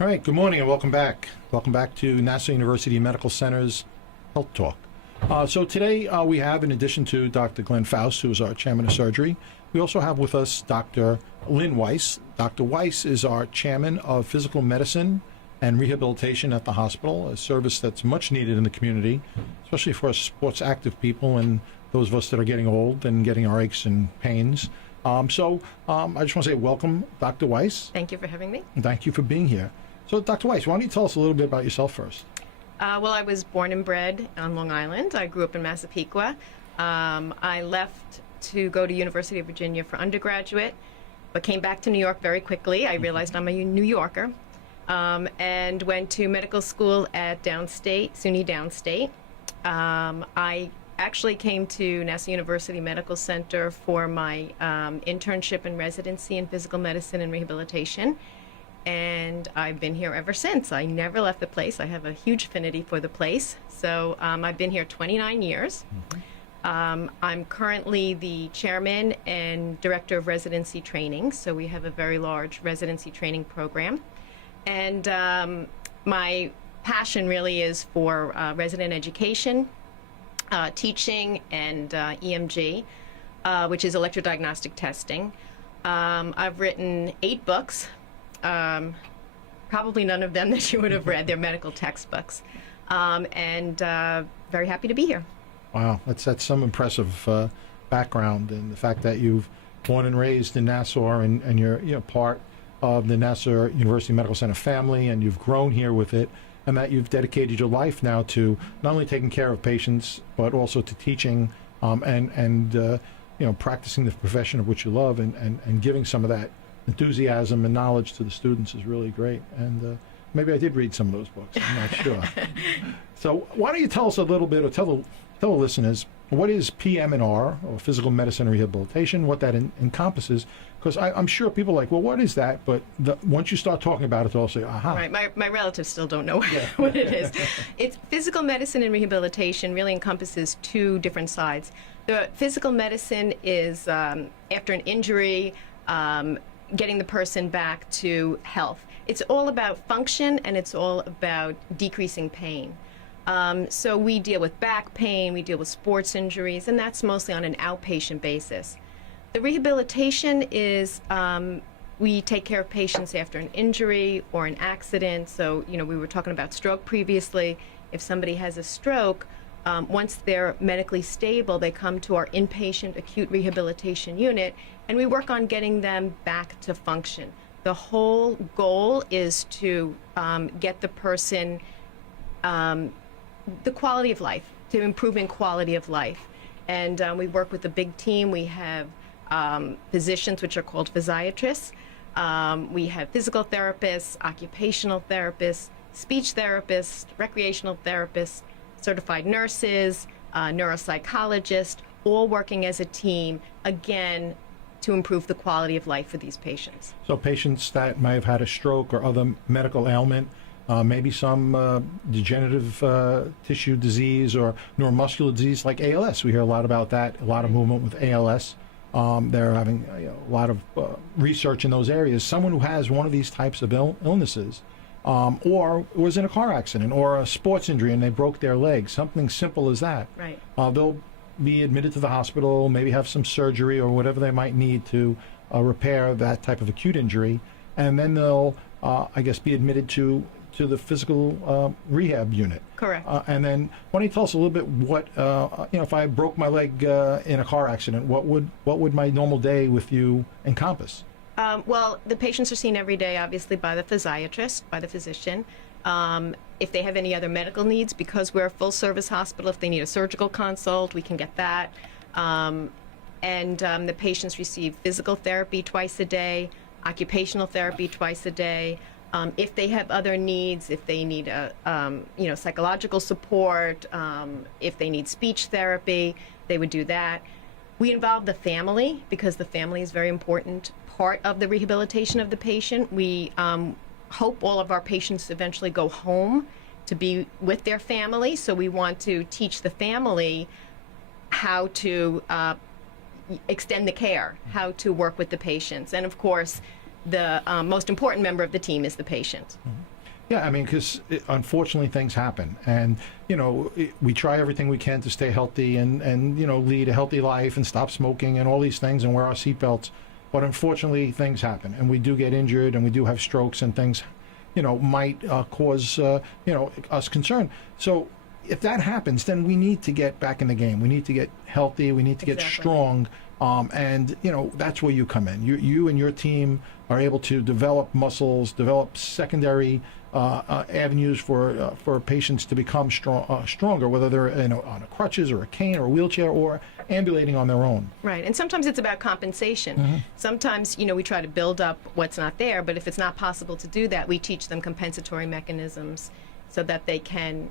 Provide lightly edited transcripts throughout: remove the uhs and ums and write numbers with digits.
All right, good morning and welcome back. Welcome back to Nassau University Medical Center's Health Talk. So today we have, in addition to Dr. Glenn Faust, who is our chairman of surgery, we also have with us Dr. Lyn Weiss. Dr. Weiss is our chairman of physical medicine and rehabilitation at the hospital, a service that's much needed in the community, especially for us sports active people and those of us that are getting old and getting our aches and pains. I just want to say welcome, Dr. Weiss. Thank you for having me. And thank you for being here. So, Dr. Weiss, why don't you tell us a little bit about yourself first? Well, I was born and bred on Long Island. I grew up in Massapequa. I left to go to University of Virginia for undergraduate, but came back to New York very quickly. I realized I'm a New Yorker, and went to medical school at Downstate, SUNY Downstate. I actually came to Nassau University Medical Center for my internship and residency in physical medicine and rehabilitation. And I've been here ever since. I never left the place. I have a huge affinity for the place. So I've been here 29 years. I'm currently the chairman and director of residency training. So we have a very large residency training program. And my passion really is for resident education, teaching, and EMG, which is electrodiagnostic testing. I've written 8 books. Probably none of them that you would have read. They're medical textbooks. And very happy to be here. Wow, that's some impressive background, and the fact that you've born and raised in Nassau and you're part of the Nassau University Medical Center family, and you've grown here with it, and that you've dedicated your life now to not only taking care of patients but also to teaching and practicing the profession of which you love, and giving some of that enthusiasm and knowledge to the students is really great. And maybe I did read some of those books. I'm not sure. So why don't you tell us a little bit, or tell the listeners, what is PM&R, or physical medicine and rehabilitation, what that encompasses? Because I'm sure people are like, well, what is that? But once you start talking about it, they'll say, aha. Right. My relatives still don't know what it is. It's physical medicine and rehabilitation really encompasses 2 different sides. The physical medicine is after an injury, getting the person back to health. It's all about function, and it's all about decreasing pain. So we deal with back pain, we deal with sports injuries, and that's mostly on an outpatient basis. The rehabilitation is we take care of patients after an injury or an accident. So, we were talking about stroke previously. If somebody has a stroke, once they're medically stable, they come to our inpatient acute rehabilitation unit, and we work on getting them back to function. The whole goal is to get the person the quality of life, to improving quality of life. And we work with a big team. We have physicians, which are called physiatrists. We have physical therapists, occupational therapists, speech therapists, recreational therapists, certified nurses, neuropsychologists, all working as a team, again, to improve the quality of life for these patients. So patients that may have had a stroke or other medical ailment, maybe some degenerative tissue disease or neuromuscular disease like ALS. We hear a lot about that, a lot of movement with ALS. They're having a lot of research in those areas. Someone who has one of these types of illnesses, or was in a car accident or a sports injury and they broke their leg, something simple as that. Right. They'll be admitted to the hospital, maybe have some surgery or whatever they might need to repair that type of acute injury, and then they'll, be admitted to the physical rehab unit. Correct. And then why don't you tell us a little bit what, if I broke my leg in a car accident, what would my normal day with you encompass? Well, the patients are seen every day, obviously, by the physiatrist, by the physician. If they have any other medical needs, because we're a full-service hospital, if they need a surgical consult, we can get that. The patients receive physical therapy twice a day, occupational therapy twice a day. If they have other needs, if they need psychological support, if they need speech therapy, they would do that. We involve the family because the family is a very important part of the rehabilitation of the patient. We hope all of our patients eventually go home to be with their family, so we want to teach the family how to extend the care, how to work with the patients. And of course, the most important member of the team is the patient. Yeah, I mean, because unfortunately things happen, and we try everything we can to stay healthy and lead a healthy life and stop smoking and all these things and wear our seatbelts. But unfortunately things happen, and we do get injured, and we do have strokes, and things, might cause us concern. So if that happens, then we need to get back in the game. We need to get healthy. We need to get Exactly. strong. And that's where you come in. You and your team are able to develop muscles, develop secondary avenues for patients to become stronger, whether they're on a crutches or a cane or a wheelchair or ambulating on their own. Right, and sometimes it's about compensation. Sometimes, we try to build up what's not there, but if it's not possible to do that, we teach them compensatory mechanisms so that they can,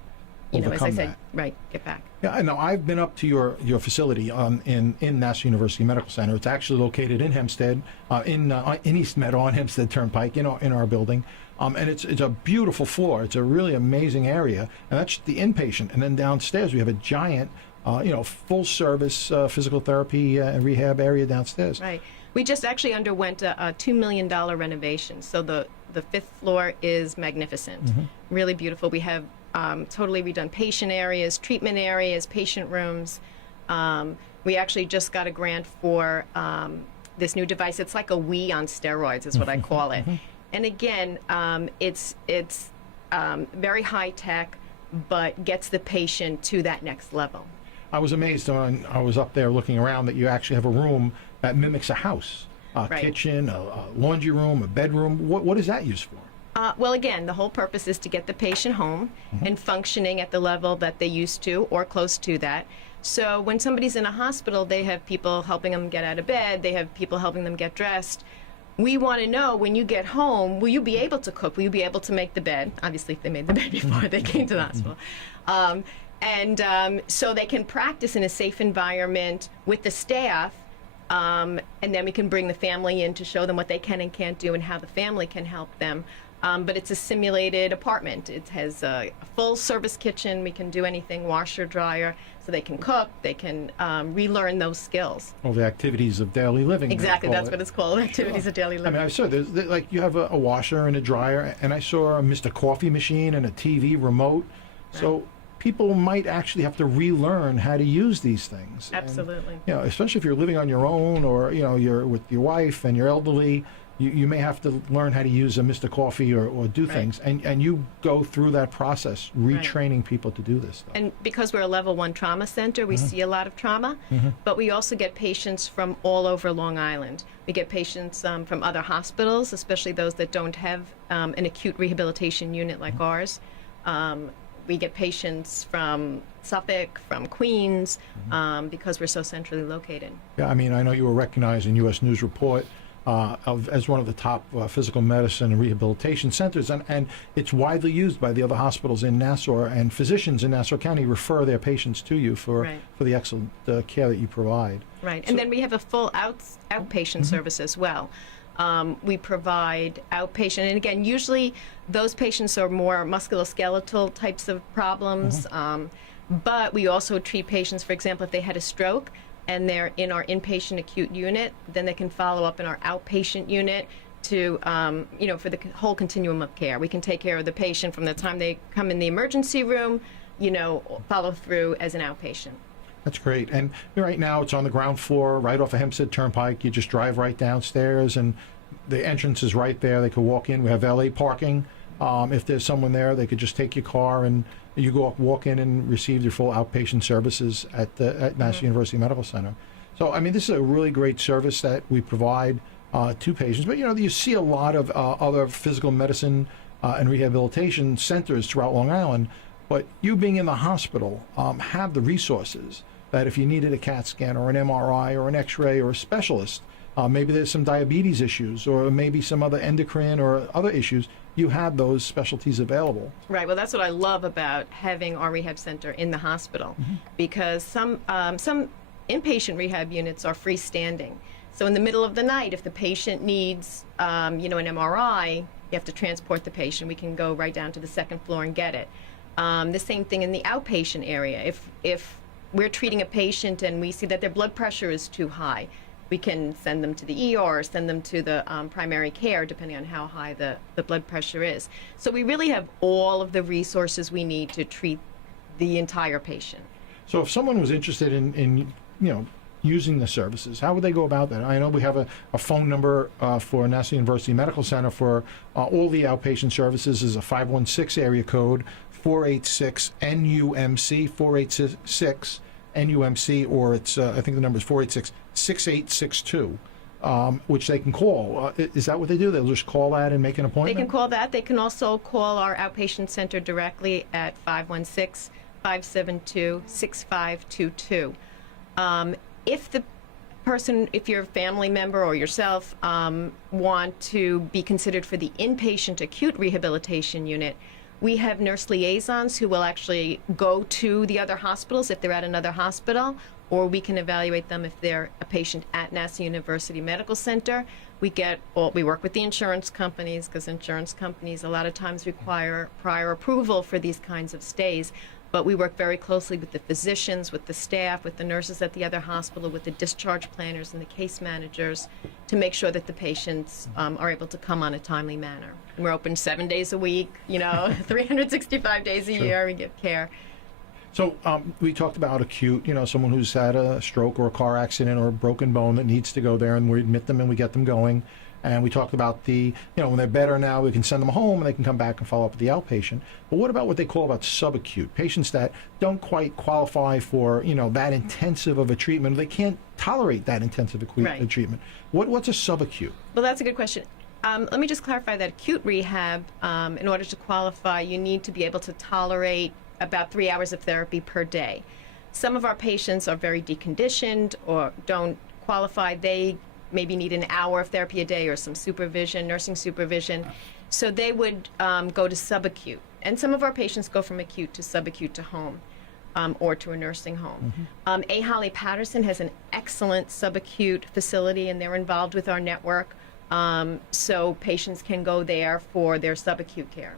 as I Overcome said, that. right, get back. Yeah, I know. I've been up to your facility in Nassau University Medical Center. It's actually located in Hempstead, in East Meadow on Hempstead Turnpike, in our building. And it's a beautiful floor. It's a really amazing area, and that's the inpatient. And then downstairs we have a giant, full service physical therapy and rehab area downstairs. Right. We just actually underwent a $2 million renovation, so the fifth floor is magnificent, really beautiful. We have totally redone patient areas, treatment areas, patient rooms. We actually just got a grant for this new device. It's like a Wii on steroids is what I call it. And again, it's very high tech, but gets the patient to that next level. I was amazed when I was up there looking around that you actually have a room that mimics a house, a Right. kitchen, a laundry room, a bedroom. What is that used for? Well, again, the whole purpose is to get the patient home and functioning at the level that they used to or close to that. So when somebody's in a hospital, they have people helping them get out of bed. They have people helping them get dressed. We want to know, when you get home, will you be able to cook? Will you be able to make the bed? Obviously, if they made the bed before they came to the hospital. So they can practice in a safe environment with the staff, and then we can bring the family in to show them what they can and can't do and how the family can help them. But it's a simulated apartment. It has a full service kitchen. We can do anything, washer, dryer, so they can cook. They can relearn those skills. Well, the activities of daily living. Exactly, they call that's it. what it's called, activities of daily I living. mean, I saw like you have a washer and a dryer, and I saw a Mr. Coffee machine and a TV remote. So people might actually have to relearn how to use these things. Absolutely. And, especially if you're living on your own, or you're with your wife and you're elderly. You may have to learn how to use a Mr. Coffee or do Right. things, and you go through that process, retraining people to do this stuff. And because we're a level 1 trauma center, we see a lot of trauma, but we also get patients from all over Long Island. We get patients from other hospitals, especially those that don't have an acute rehabilitation unit like ours. We get patients from Suffolk, from Queens, because we're so centrally located. Yeah, I mean, I know you were recognized in U.S. News Report as one of the top physical medicine and rehabilitation centers, and it's widely used by the other hospitals in Nassau, and physicians in Nassau County refer their patients to you for Right. the excellent care that you provide. Right, and then we have a full outpatient service as well. We provide outpatient, and again, usually those patients are more musculoskeletal types of problems, but we also treat patients, for example, if they had a stroke and they're in our inpatient acute unit, then they can follow up in our outpatient unit to, for the whole continuum of care. We can take care of the patient from the time they come in the emergency room, follow through as an outpatient. That's great. And right now it's on the ground floor, right off of Hempstead Turnpike. You just drive right downstairs, and the entrance is right there. They could walk in. We have valet parking. If there's someone there, they could just take your car, and you walk in and receive your full outpatient services at Nassau University Medical Center. So, I mean, this is a really great service that we provide to patients. But, you see a lot of other physical medicine and rehabilitation centers throughout Long Island. But you being in the hospital have the resources that if you needed a CAT scan or an MRI or an X-ray or a specialist, maybe there's some diabetes issues or maybe some other endocrine or other issues, you have those specialties available. Right. Well, that's what I love about having our rehab center in the hospital, because some inpatient rehab units are freestanding. So in the middle of the night, if the patient needs, an MRI, you have to transport the patient. We can go right down to the second floor and get it. The same thing in the outpatient area. If we're treating a patient and we see that their blood pressure is too high, we can send them to the ER or send them to the primary care, depending on how high the blood pressure is. So we really have all of the resources we need to treat the entire patient. So if someone was interested in using the services, how would they go about that? I know we have a phone number for Nassau University Medical Center for all the outpatient services is a 516 area code 486 NUMC 486 NUMC, or it's I think the number is 486-6862, which they can call. Is that what they do? They'll just call that and make an appointment? They can call that. They can also call our outpatient center directly at 516-572-6522. If your family member or yourself want to be considered for the inpatient acute rehabilitation unit, we have nurse liaisons who will actually go to the other hospitals if they're at another hospital, or we can evaluate them if they're a patient at Nassau University Medical Center. We work with the insurance companies, because insurance companies a lot of times require prior approval for these kinds of stays. But we work very closely with the physicians, with the staff, with the nurses at the other hospital, with the discharge planners and the case managers to make sure that the patients are able to come on a timely manner. And we're open 7 days a week, 365 days a year, we give care. So we talked about acute, someone who's had a stroke or a car accident or a broken bone that needs to go there, and we admit them and we get them going. And we talked about when they're better now, we can send them home and they can come back and follow up with the outpatient. But what about what they call about subacute? Patients that don't quite qualify for, that intensive of a treatment. They can't tolerate that intensive Right. treatment. What's a subacute? Well, that's a good question. Let me just clarify that acute rehab, in order to qualify, you need to be able to tolerate about 3 hours of therapy per day. Some of our patients are very deconditioned or don't qualify. They maybe need an hour of therapy a day or some supervision, nursing supervision. So they would go to subacute. And some of our patients go from acute to subacute to home or to a nursing home. Mm-hmm. A. Holly Patterson has an excellent subacute facility, and they're involved with our network. So patients can go there for their subacute care.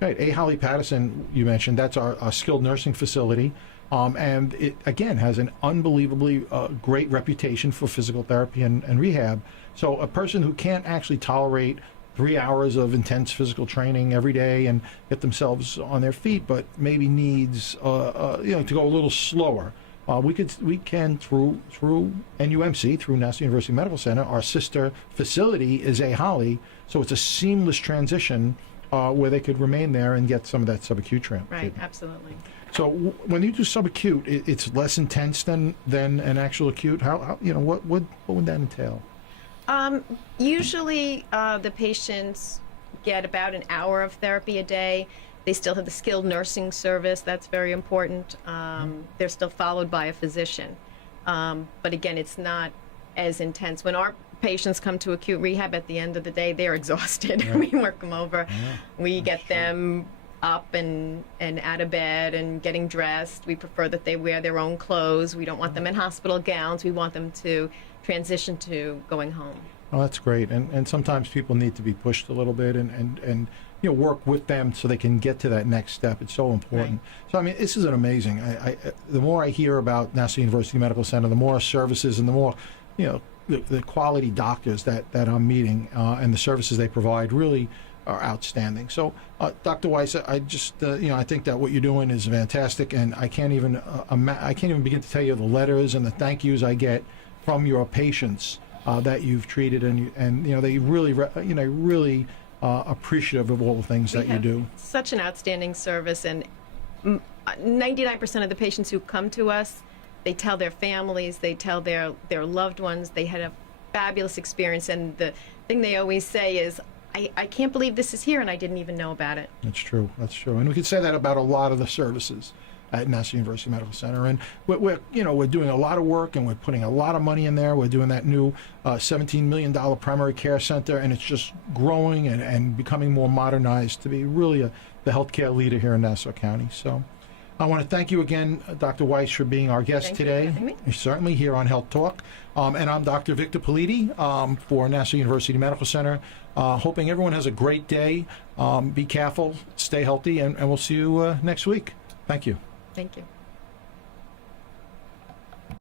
Right. A. Holly Patterson, you mentioned, that's our skilled nursing facility. And it, again, has an unbelievably great reputation for physical therapy and rehab. So a person who can't actually tolerate 3 hours of intense physical training every day and get themselves on their feet, but maybe needs to go a little slower. We can through NUMC, through Nassau University Medical Center, our sister facility is A. Holly, so it's a seamless transition where they could remain there and get some of that subacute treatment. Right, absolutely. So when you do subacute, it's less intense than an actual acute. What would that entail? Usually, the patients get about an hour of therapy a day. They still have the skilled nursing service. That's very important. They're still followed by a physician. But again, it's not as intense. When our patients come to acute rehab at the end of the day, they're exhausted. Right. We work them over. Yeah, we get them up and out of bed and getting dressed. We prefer that they wear their own clothes. We don't want them in hospital gowns. We want them to transition to going home. Oh, that's great. And sometimes people need to be pushed a little bit and work with them so they can get to that next step. It's so important. Right. So, I mean, this is an amazing. The more I hear about Nassau University Medical Center, the more services and the more, the quality doctors that I'm meeting and the services they provide really are outstanding. So, Dr. Weiss, I just, I think that what you're doing is fantastic, and I can't even begin to tell you the letters and the thank yous I get from your patients that you've treated, and they really, really appreciative of all the things that you do. Such an outstanding service, and 99% of the patients who come to us, they tell their families, they tell their loved ones they had a fabulous experience, and the thing they always say is, I can't believe this is here and I didn't even know about it. That's true. And we could say that about a lot of the services at Nassau University Medical Center. And we're doing a lot of work, and we're putting a lot of money in there. We're doing that new $17 million primary care center, and it's just growing and becoming more modernized to be really the healthcare leader here in Nassau County. So I want to thank you again, Dr. Weiss, for being our guest today. Thank you for having me. You're certainly here on Health Talk. And I'm Dr. Victor Politi for Nassau University Medical Center. Hoping everyone has a great day. Be careful, stay healthy, and we'll see you next week. Thank you. Thank you.